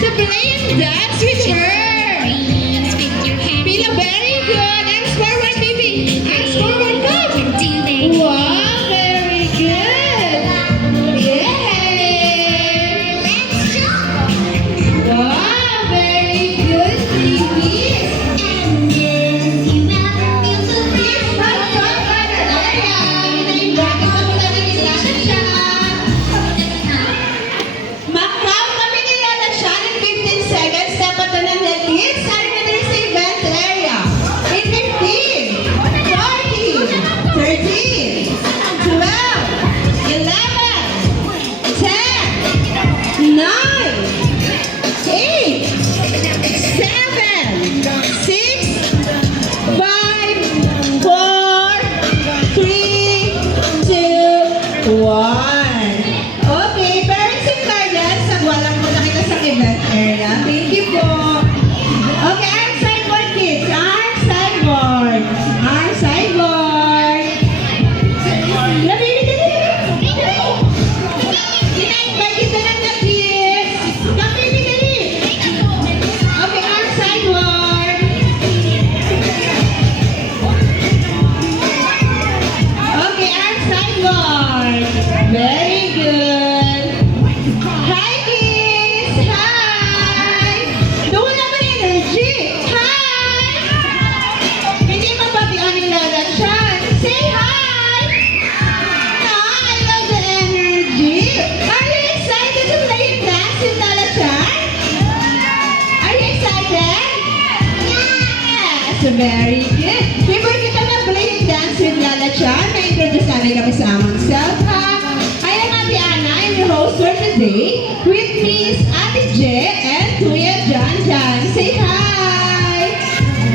to play and dance with her. Feel very good. Ask forward, baby. Ask forward, come. Wow, very good. Yay! Wow, very good, baby. Mag-count kami nila na siya in 15 seconds. Dapat na nandiyan. Saan na rin sa event area? In 15, 14, 13, 12, 11, 10, 9, 8, 7, 6, 5, 4, 3, 2, 1. Okay, parents and guardians, sagwalang muna kita sa event area. Thank you po. Okay, our sideboard kids. Our sideboard. Our sideboard. Labi, Ina-invite kita lang na kids. Labi, dali. Okay, our sideboard. Okay, our sideboard. Very good. Hi, kids! Hi! Doon naman energy! Hi! Hindi mapatian ni Lala Chan. Say hi! Ah, I love the energy. Are you excited to play and dance with Lala Chan? Are you excited? Yes! Very good. Before kita mag-play and dance with Lala Chan, na-introduce namin kami sa amang self, ha? I am Ate Ana, I'm your host for today. With me is Ate J and Kuya John John. Say hi!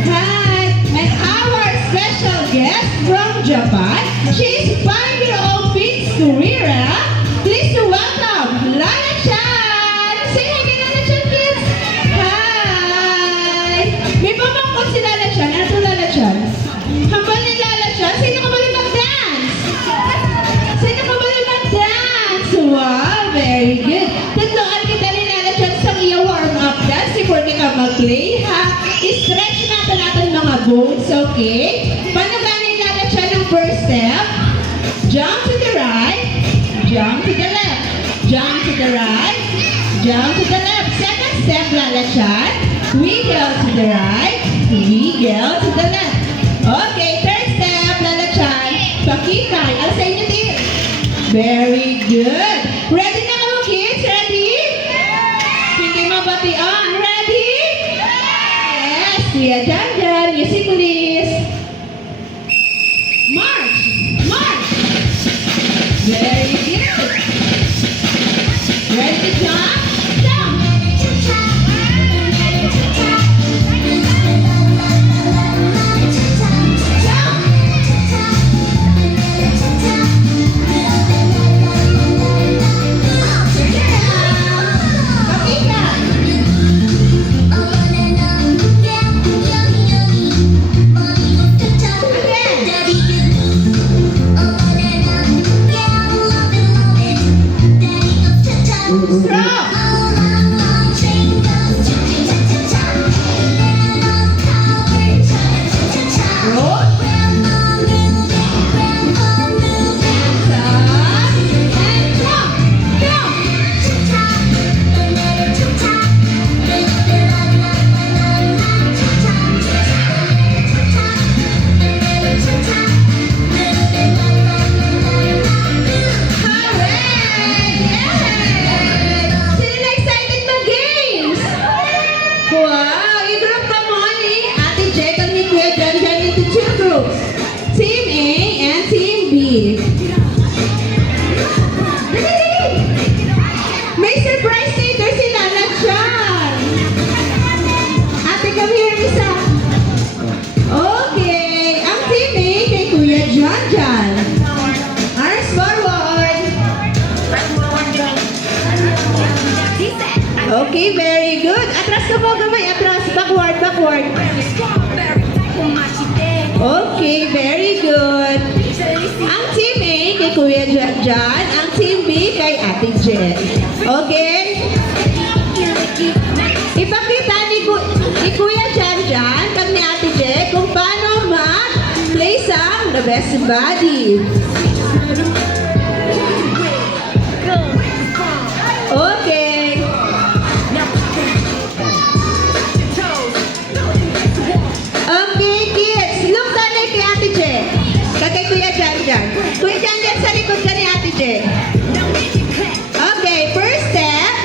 Hi! And our special guest from Japan, she's 5-year-old Prince Kurira. Please welcome Lala Chan! Say hi kay Lala Chan, kids! Hi! May pamangkot si Lala Chan. Ano to Lala Chan? Hambal ni Lala Chan. Sino ka ba mag-dance? Sino ka ba mag-dance? Wow, very good. Tandaan kita ni Lala Chan sa iya warm-up dance before kita mag-play, ha? I-stretch natin mga bones, okay? Panagaan ni Lala Chan ang first step. Jump to the right. Jump to the left. Jump to the right. Jump to the left. Second step, Lala Chan. Wiggle to the right. Wiggle to the left. Okay, third step, Lala Chan. Pakikay. Ang sa inyo, team. Very good. Ready na kayo, kids? Ready? Hindi mabatian. Ready? Yes. Kuya Jan Jan. Music, please. March. March. Very good. Ready to jump? Jump. Team A and Team B. May surprise later si Lala Chan. Ate, come here, isa. Okay. Ang Team A kay Kuya John John. Arms forward. Okay, very good. Atras ka po, gamay. Atras. Backward, backward. Okay, very good. Ang Team A kay Kuya John, ang Team B kay Ate Jen. Okay? best buddy. Okay. Okay, kids. Look down kay Ate Je. Kay Kuya Jan. Kuya Jan, sa likod ka ni Ate Je. Okay, first step.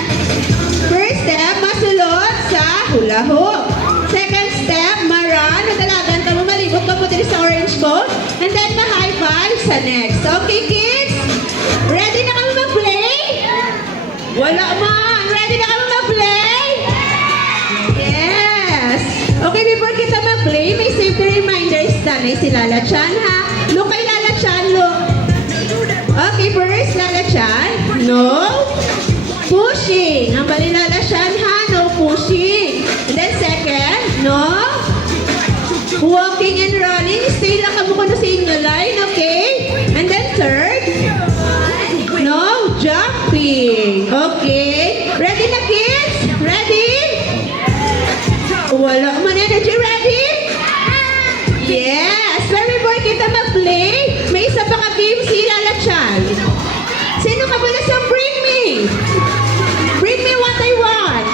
First step, masulot sa hula hoop. Second step, maran. Nadalagan ka mo, malibot ka mo din sa orange boat. And then, ma-high five sa next. Okay, kids? Ready na kami mag-play? Wala man. Ready na kami mag-play? Yes. Okay, before kita mag-play, may safety reminders tanay si Lala Chan, ha? Look kay Lala Chan, look. Okay, first, Lala Chan. No pushing. Ang bali Lala Chan, ha? No pushing. And then second, no walking and running. Stay lang kamo kuno sa inyo line, okay? And then third, no jumping. Okay? Ready na, kids? Ready? Wala man energy. Ready? Yes! Pero before kita mag-play, may isa pa ka-game si Lala Chan. Sino ka pala sa Bring Me? Bring me what I want.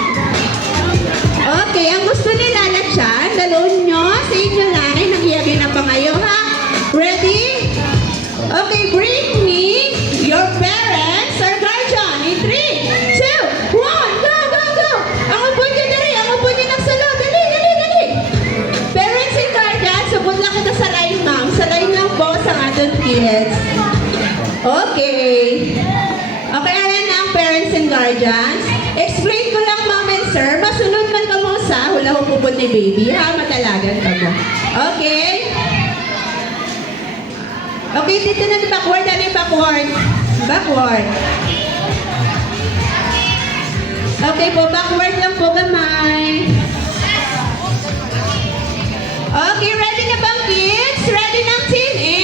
Okay, ang gusto ni Lala Chan, dalawin nyo sa inyo line. Nagyagi na pa ngayon, ha? Ready? Okay, bring me your parents or guardian in 3, 2, 1, go! Ang upo nyo dali, ang upo nyo ng salo. Dali. Parents and guardians, subod lang kita sa line, ma'am. Sa line lang po sa adult kids. Okay. Okay, ayan na ang parents and guardians. Explain ko lang, ma'am and sir. Masunod man ka mo sa hula hupupod ni baby, ha? Matalagan ka mo. Okay? Okay, dito na backward. Ano yung backward? Backward. Okay po, backward lang po gamay. Okay, ready na bang kids? Ready ng team A?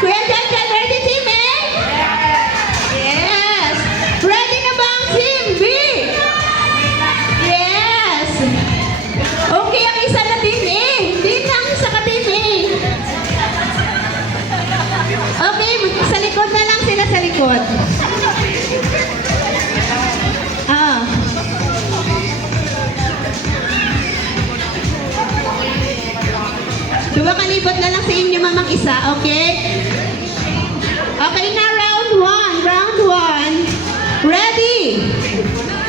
Kuya Jan, ready team A? Yes. Ready na bang team B? Yes. Okay, ang isa na team A. Din ang isa ka team A. Okay, sa likod na lang sila sa likod. Dua kalibot na lang sa inyo mamang isa, okay? Okay na, round 1. Ready?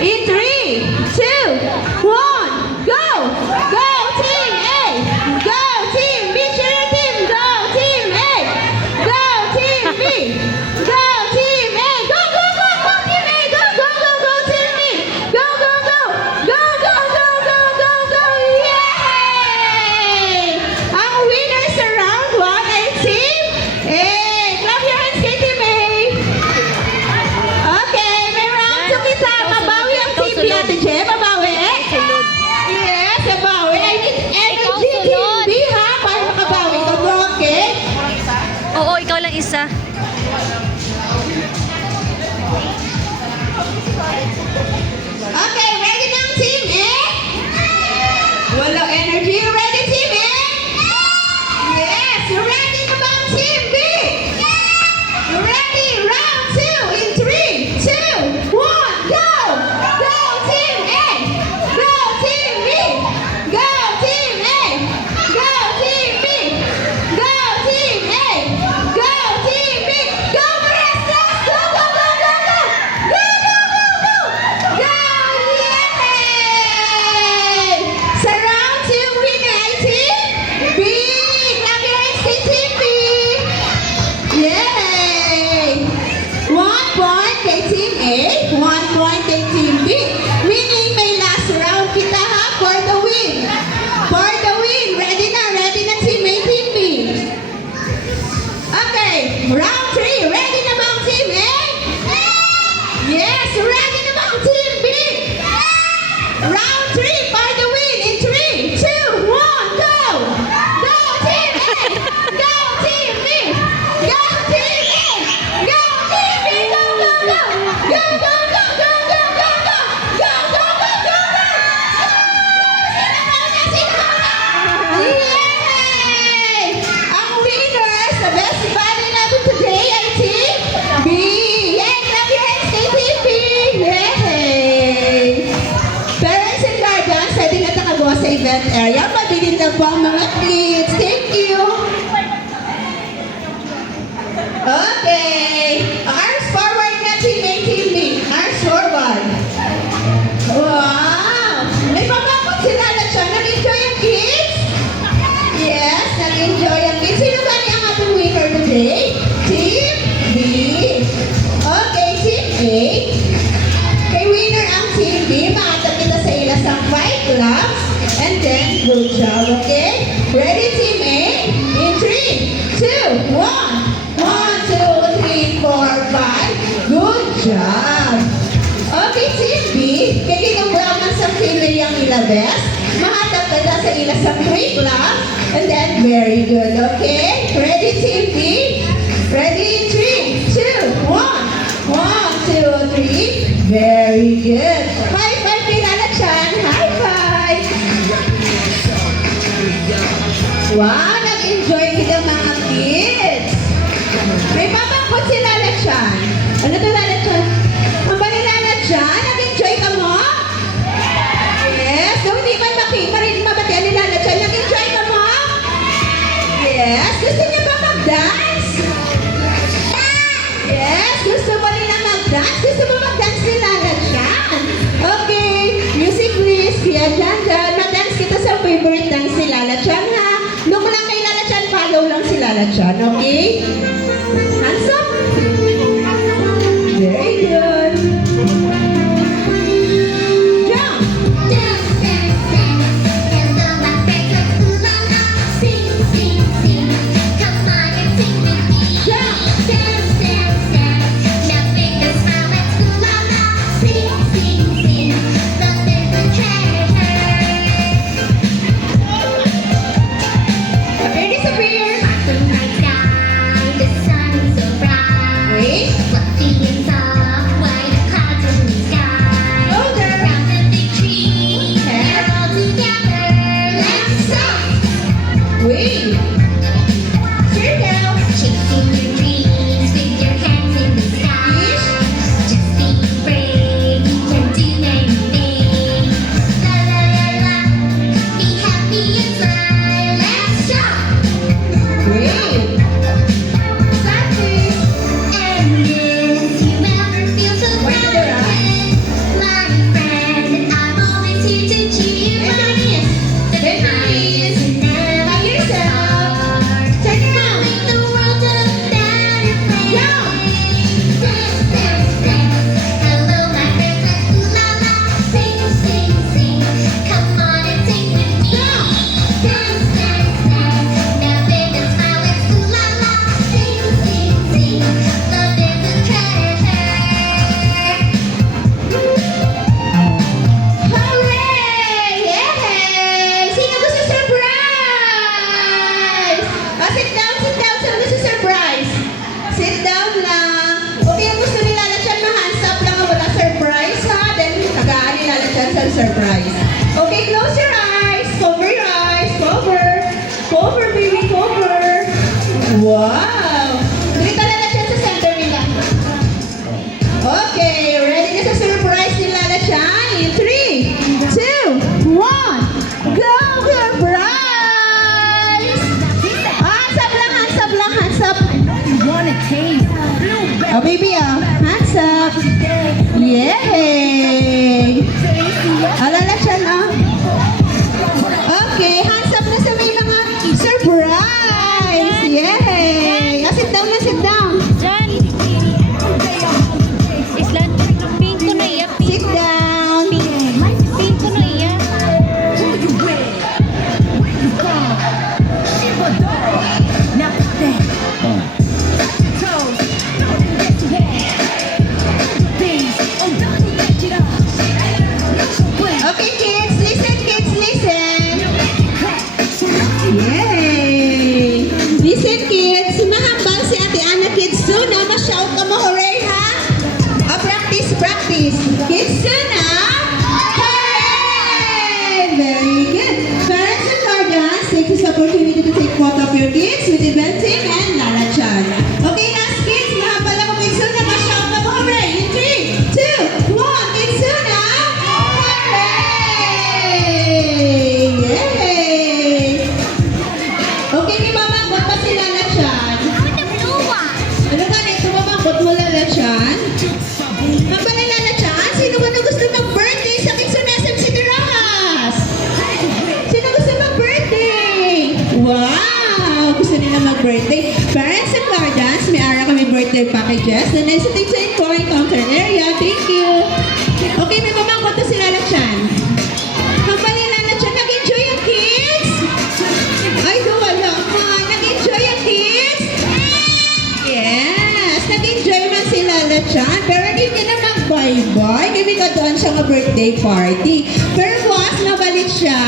In 3, 2, 1, go! Go, team A! Go, team B! Cheer your team! Go, team A! Go, team B! Go, team A! Go, team A! Go, team B! Go! Yay! Ang winner sa round 1 ay team A! Clap your hands kay team A! Okay, may round 2 kita. Mabawi ang team B, Ate Je. Mabawi? Yes, mabawi. I need energy, team B, ha? Para makabawi ka mo, okay? Oo, ikaw lang isa. Okay, ready na ang team A? Wala energy. Ready, team A? Yes, ready na ba ang team B? Ready, round 2 in 3, 2, 1, go! Go, team A! Go, team B! Go, team A! Go, team B! Go, team A! Go, team B! Go, Maristas! Go! Go! Yay! Sa round 2, winner ay team B! Clap your hands kay team B! Yay! 1 point kay team A, 1 point kay team B. Meaning may last round kita, ha? For the win. For the win. Ready na team A, team B. Okay, round 3. Ready na ba ang team A? Yes, ready na ba ang team B? Round 3 for the win in 3, 2, 1, go! Go team A! Go team B! Go team A! Go team B! Go! Sino mauna? Yay! Ang winner sa student area. Mabilis na po ang mga kids. Thank you. Okay. Arms forward na, team A, team B. Arms forward. Wow! May pamangkot sila na siya. Nag-enjoy ang kids? Yes, nag-enjoy ang kids. Sino ba niya ang ating winner today? Team B. Okay, team A. Kay winner ang team B. Maatag kita sa ilas ang 5 laps. And then, good job, okay? Ready, team A? In 3, 2, 1. 1, 2, 3, 4, 5. Good job. Okay, team B. Kay kinumbraman sa female yung ilabes. Mahatag ka na sa ilas ang 3 laps. And then, very good, okay? Ready, team B? Ready, in 3, 2, 1. 1, 2, 3. Very good. High five, kilala dyan. High five. Wow, nag-enjoy kita mga kids. May papangkot si Lala Chan. Ano to Lala Chan? Ang ba ni Lala Chan? Nag-enjoy ka mo? Yes. So, hindi man mabatian ni Lala Chan. Nag-enjoy ka mo? Yes. Gusto niya ba mag-dance? Yes. Gusto mo nila mag-dance? Gusto mo mag-dance ni Lala Chan? Okay. Music please. Kaya dyan. Mag-dance kita sa favorite dance ni Lala Chan ha. Look lang kay Lala Chan. Follow lang si Lala Chan. Okay? Hands up. Very good. Jump. Dance, dance, dance. Hello, my friends, let's do la la. Sing, sing, sing. Come on and sing with me. Jump. Dance, dance, dance. Now make a smile, let's do la la. Sing, sing, sing. Love is a treasure. Where disappear? Sparkling night sky, the sun is so bright. Wait. Fluffy and soft, white clouds in the sky. Older. Around the big tree, we're all together. Let's dance. Wait. Circle. Chasing your dreams with your hands in the sky. Just be brave, you can do anything. La la la la, be happy and smile. Let's jump. Wait. Something. And if you ever feel so Wait, Dora. frightened, my friend, I'm always here to cheer you on. The kindness and never Hug yourself. apart. Turn around. Make the world a better place. Jump. Dance, dance, dance. Hello, my friends, let's do la la. Sing, sing, sing. Come on and sing with me. Dance, dance, dance. Now big and smile, let's do la la. Sing, sing, sing. Love is a treasure. Hooray! Yes! Sino gusto surprise? Sit down, sit down. Sino gusto surprise? Sit down lang. Okay, ang gusto ni Lala Chan, ma-hands up lang ang wala surprise, ha? Then, tagaan ni Lala Chan sa surprise. Okay, close your eyes. Cover your eyes. Cover. Cover, baby, cover. Wow! Dito Lala Chan sa center nila. Okay, ready na sa surprise ni Lala Chan? In 3, 2, 1, go surprise! Hands up lang, hands up lang, hands up. Oh, baby, hands up. Yay! Lala Chan, Okay, hands up na sa may mga surprise. Yay! Sit down na, sit down. Jan. Islan. Pink ko na iya. Sit down. Pink ko na iya. Okay, kids, listen, Yay! Listen, kids, mahambal si Ate Ana, kids, soon na, ma-shout ka mo, hooray, ha? Practice, practice. Kids, soon, ha? Hooray! Very good. Parents and guardians, take this opportunity to take photo of your kids with event team and Lala Chan. Okay, last kids, mahambal ako, kids, soon na, ma-shout ka mo, hooray! In 3, 2, 1, kids, soon, ha? Hooray! Yeah! birthday packages. The next thing sa inquiring counter area. Thank you. Okay, may mamangkot na si Lala Chan. Kapali Lala Chan, nag-enjoy yung kids? Ay, wala ka. Nag-enjoy yung kids? Yes, nag-enjoy man si Lala Chan. Pero hindi ka na mag-bye-bye. Kami ka doon sa mga birthday party. Pero bukas, nabalik siya.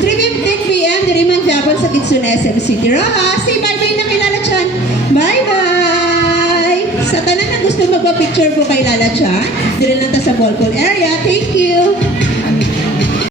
3:15 p.m. Diri man Japon sa Kitsun SM City. Roha, say bye-bye na kay Lala Chan. Bye-bye! Sa tanan na gusto magpa-picture po kay Lala Chan, diri lang ta sa ball pool area. Thank you!